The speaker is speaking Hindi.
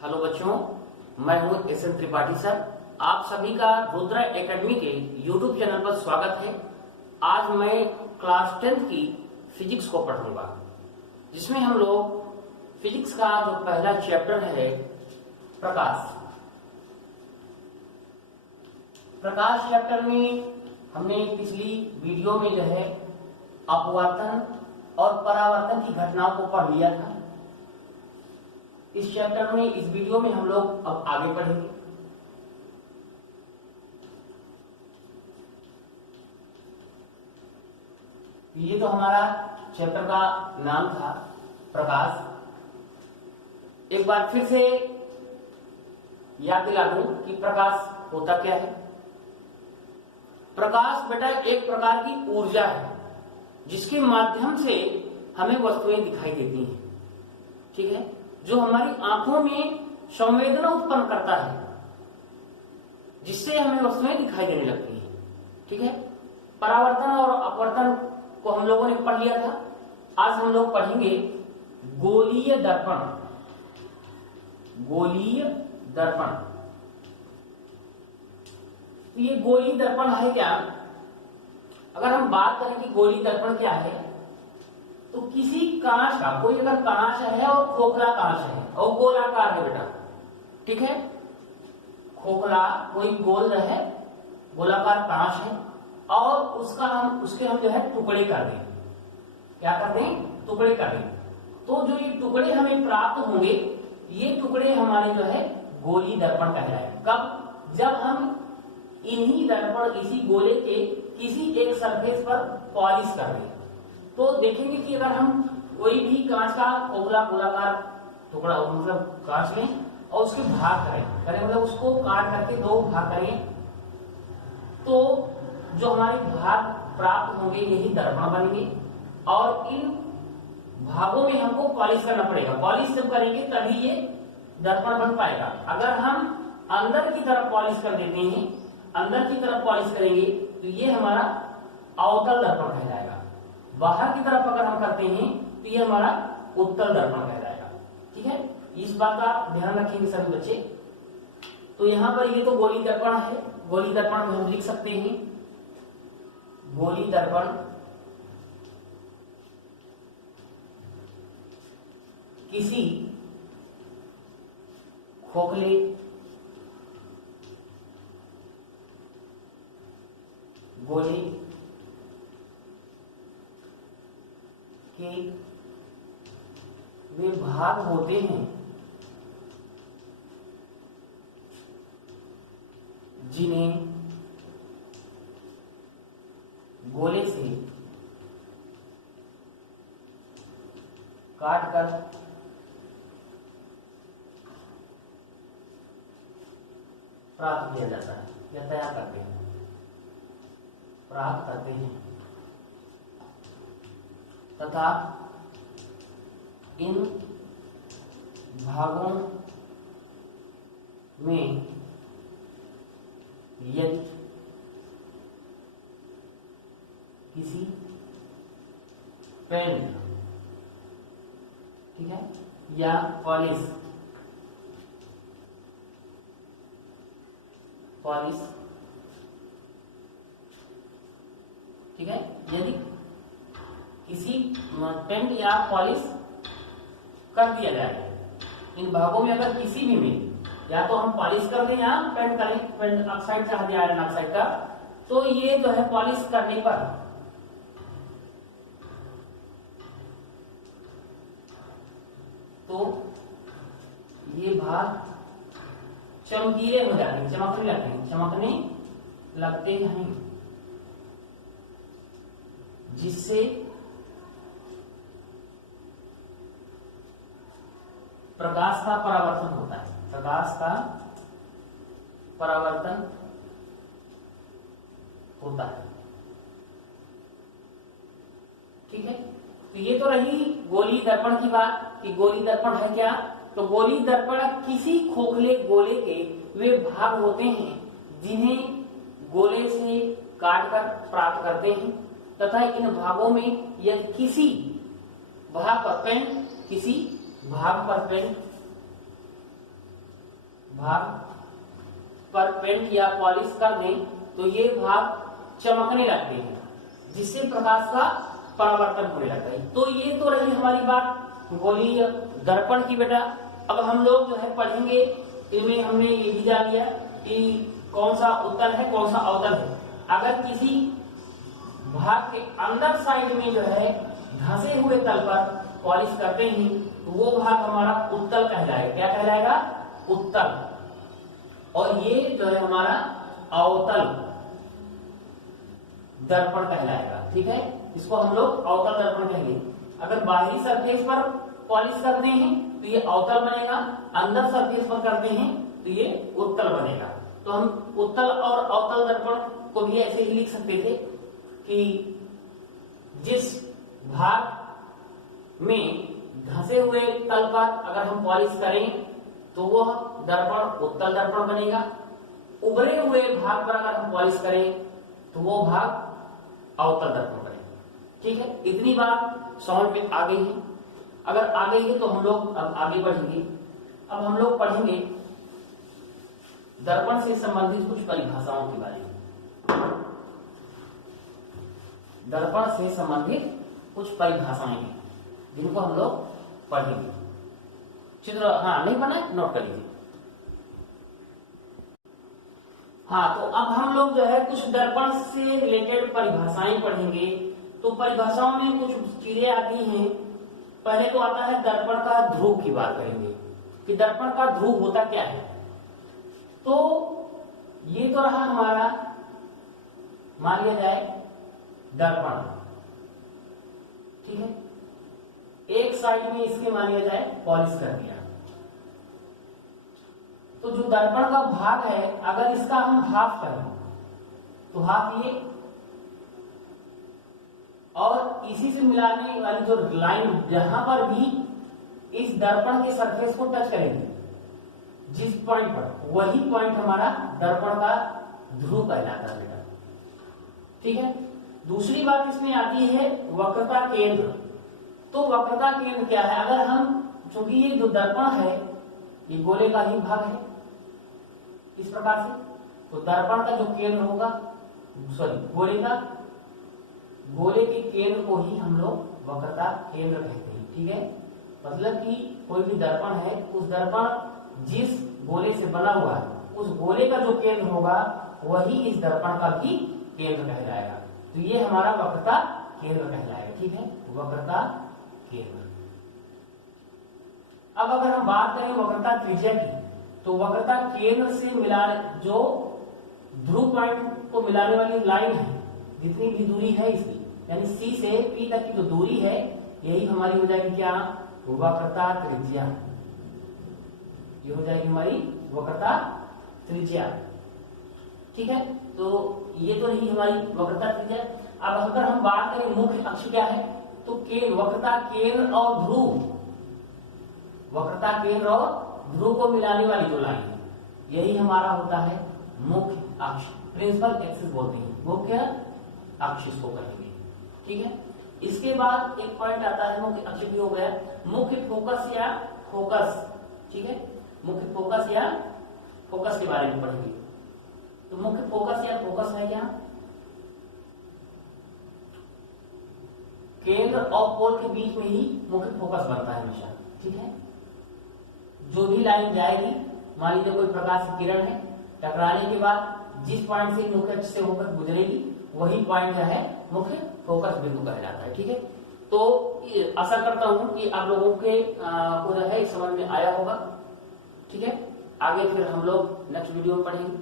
हेलो बच्चों, मैं हूं एस.एन. त्रिपाठी सर। आप सभी का रुद्रा एकेडमी के यूट्यूब चैनल पर स्वागत है। आज मैं क्लास 10th की फिजिक्स को पढ़ूंगा, जिसमें हम लोग फिजिक्स का जो पहला चैप्टर है प्रकाश चैप्टर में हमने पिछली वीडियो में जो है अपवर्तन और परावर्तन की घटनाओं को पढ़ लिया था। इस चैप्टर में, इस वीडियो में हम लोग अब आगे बढ़ेंगे। ये तो हमारा चैप्टर का नाम था प्रकाश। एक बार फिर से याद दिला दूं कि प्रकाश होता क्या है। प्रकाश बेटा एक प्रकार की ऊर्जा है जिसके माध्यम से हमें वस्तुएं दिखाई देती हैं, ठीक है, जो हमारी आंखों में संवेदना उत्पन्न करता है, जिससे हमें वस्तुएं दिखाई देने लगती हैं, ठीक है। परावर्तन और अपवर्तन को हम लोगों ने पढ़ लिया था। आज हम लोग पढ़ेंगे गोलीय दर्पण। गोलीय दर्पण, तो ये गोलीय दर्पण है क्या? अगर हम बात करें कि गोलीय दर्पण क्या है, तो किसी कांच का, कोई अगर कांच है और खोखला कांच है और गोलाकार है बेटा, ठीक है, खोखला कोई गोल है, गोलाकार कांच है और उसके हम जो है टुकड़े कर दें। क्या कर दें? टुकड़े कर दें। तो जो ये टुकड़े हमें प्राप्त होंगे, ये टुकड़े हमारे जो है गोलीय दर्पण कहलाएंगे। कब? जब हम इन्हीं दर्पण, इसी गोले के किसी एक सरफेस पर पॉलिश कर दें, तो देखेंगे कि अगर हम कोई भी कांच का खोखला गोलाकार टुकड़ा, मतलब कांच में, और उसके भाग करें मतलब उसको काट करके दो भाग करें, तो जो हमारे भाग प्राप्त होंगे यही दर्पण बनेंगे। और इन भागों में हमको पॉलिश करना पड़ेगा। पॉलिश जब करेंगे तभी ये दर्पण बन पाएगा। अगर हम अंदर की तरफ पॉलिश कर देते हैं, अंदर की तरफ पॉलिश करेंगे, तो ये हमारा अवतल दर्पण कहलाएगा। बाहर की तरफ अगर हम करते हैं तो ये हमारा उत्तल दर्पण कहलाएगा, ठीक है। इस बात का ध्यान रखेंगे सभी बच्चे। तो यहां पर ये तो गोलीय दर्पण है। गोलीय दर्पण में हम लिख सकते हैं गोलीय दर्पण किसी खोखले गोले के वे भाग होते हैं जिन्हें गोले से काटकर प्राप्त किया जाता है या तैयार करते हैं, प्राप्त करते हैं, तथा इन भागों में यदि किसी पेंट, ठीक है, या पॉलिश ठीक है, यदि किसी पेंट या पॉलिश कर दिया जाए इन भागों में, अगर किसी भी में, या तो हम पॉलिश कर दें या पेंट करें, पेंट ऑक्साइड चाह दिया आयरन ऑक्साइड का, तो ये जो है पॉलिश करने पर तो ये भाग चमकीले हो जाते हैं, चमकने लगते हैं, जिससे प्रकाश का परावर्तन होता है। प्रकाश का परावर्तन होता है, ठीक है। तो ये तो रही गोलीय दर्पण की बात कि गोलीय दर्पण है क्या। तो गोलीय दर्पण किसी खोखले गोले के वे भाग होते हैं जिन्हें गोले से काटकर प्राप्त करते हैं, तथा इन भागों में यदि किसी भाग पर पेंट भाग पर पेंट या पॉलिश कर दें तो ये भाग चमकने लगते हैं, जिससे प्रकाश का परावर्तन होने लगता है। तो ये तो रही हमारी बात गोलीय दर्पण की बेटा। अब हम लोग जो है पढ़ेंगे, इनमें हमने ये भी जान लिया कि कौन सा उत्तल है कौन सा अवतल है। अगर किसी भाग के अंदर साइड में जो है धंसे हुए तल पर पॉलिश करते हैं तो वो भाग हमारा उत्तल कहलाएगा। क्या कहलाएगा? उत्तल। और ये जो है हमारा अवतल दर्पण कहलाएगा। ठीक है, इसको हम लोग अवतल दर्पण कहेंगे। अगर बाहरी सरफेस पर पॉलिश करते हैं तो ये अवतल बनेगा, अंदर सरफेस पर करते हैं तो ये उत्तल बनेगा। तो हम उत्तल और अवतल दर्पण को भी ऐसे ही लिख सकते थे कि जिस भाग में धंसे हुए तल पर अगर हम पॉलिश करें तो वह दर्पण उत्तल दर्पण बनेगा। उभरे हुए भाग पर अगर हम पॉलिश करें तो वो भाग अवतल दर्पण बनेगा। ठीक है, इतनी बात समझ में आ गई है। अगर आ गई है तो हम लोग अब आगे बढ़ेंगे। अब हम लोग पढ़ेंगे दर्पण से संबंधित कुछ परिभाषाओं के बारे में। दर्पण से संबंधित कुछ परिभाषाएं हैं जिनको हम लोग पढ़ेंगे। चित्र नहीं बना, नोट कर लीजिए। तो अब हम लोग जो है कुछ दर्पण से रिलेटेड परिभाषाएं पढ़ेंगे। तो परिभाषाओं में कुछ चीजें आती हैं। पहले तो आता है दर्पण का ध्रुव की बात करेंगे कि दर्पण का ध्रुव होता क्या है। तो ये तो रहा हमारा, मान लिया जाए दर्पण। ठीक है, एक साइड में इसके मान लिया जाए पॉलिश कर दिया। तो जो दर्पण का भाग है अगर इसका हम हाफ करें तो हाफ ये, और इसी से मिलाने वाली जो लाइन जहां पर भी इस दर्पण के सरफेस को टच करेंगे जिस पॉइंट पर, वही पॉइंट हमारा दर्पण का ध्रुव कहलाता है बेटा। ठीक है, दूसरी बात इसमें आती है वक्रता केंद्र। तो वक्रता केंद्र क्या है? अगर हम, चूंकि ये जो दर्पण है ये गोले का ही भाग है इस प्रकार से, तो दर्पण का जो केंद्र होगा, गोले के केंद्र को ही हम लोग वक्रता केंद्र कहते हैं। ठीक है, मतलब कि कोई भी दर्पण है, उस दर्पण जिस गोले से बना हुआ है उस गोले का जो केंद्र होगा वही इस दर्पण का भी केंद्र कहलाएगा। तो ये हमारा वक्रता केंद्र कहलाएगा। ठीक है, वक्रता केंद्र। अब अगर हम बात करें वक्रता त्रिज्या की, तो वक्रता केंद्र से जो ध्रुव पॉइंट को मिलाने वाली लाइन है, जितनी भी दूरी है इसकी, यानी C से P तक की जो दूरी है, यही हमारी हो जाएगी क्या? वक्रता त्रिज्या। ये हो जाएगी हमारी वक्रता त्रिज्या। ठीक है, तो ये तो रही हमारी वक्रता त्रिज्या। अब अगर हम बात करें मुख्य अक्ष क्या है, तो वक्रता केंद्र और ध्रुव, वक्रता केंद्र और ध्रुव को मिलाने वाली जो लाइन है, यही हमारा होता है मुख्य अक्ष, प्रिंसिपल एक्सिस बोलते हैं, मुख्य अक्ष इसको कहेंगे। ठीक है, इसके बाद एक पॉइंट आता है, मुख्य अक्ष भी हो गया, मुख्य फोकस या फोकस। ठीक है, मुख्य फोकस या फोकस के बारे में पढ़ेंगे। तो मुख्य फोकस या फोकस है क्या? केंद्र और पोल के बीच में ही मुख्य फोकस बनता है हमेशा। ठीक है, जो भी लाइन जाएगी, मान लीजिए कोई प्रकाश की किरण है, टकराने के बाद जिस पॉइंट से मुख्य अक्ष से होकर गुजरेगी वही पॉइंट जो है मुख्य फोकस बिंदु कहलाता है। ठीक है, तो आशा करता हूं कि आप लोगों के को जो है समझ में आया होगा। ठीक है, आगे फिर हम लोग नेक्स्ट वीडियो में पढ़ेंगे।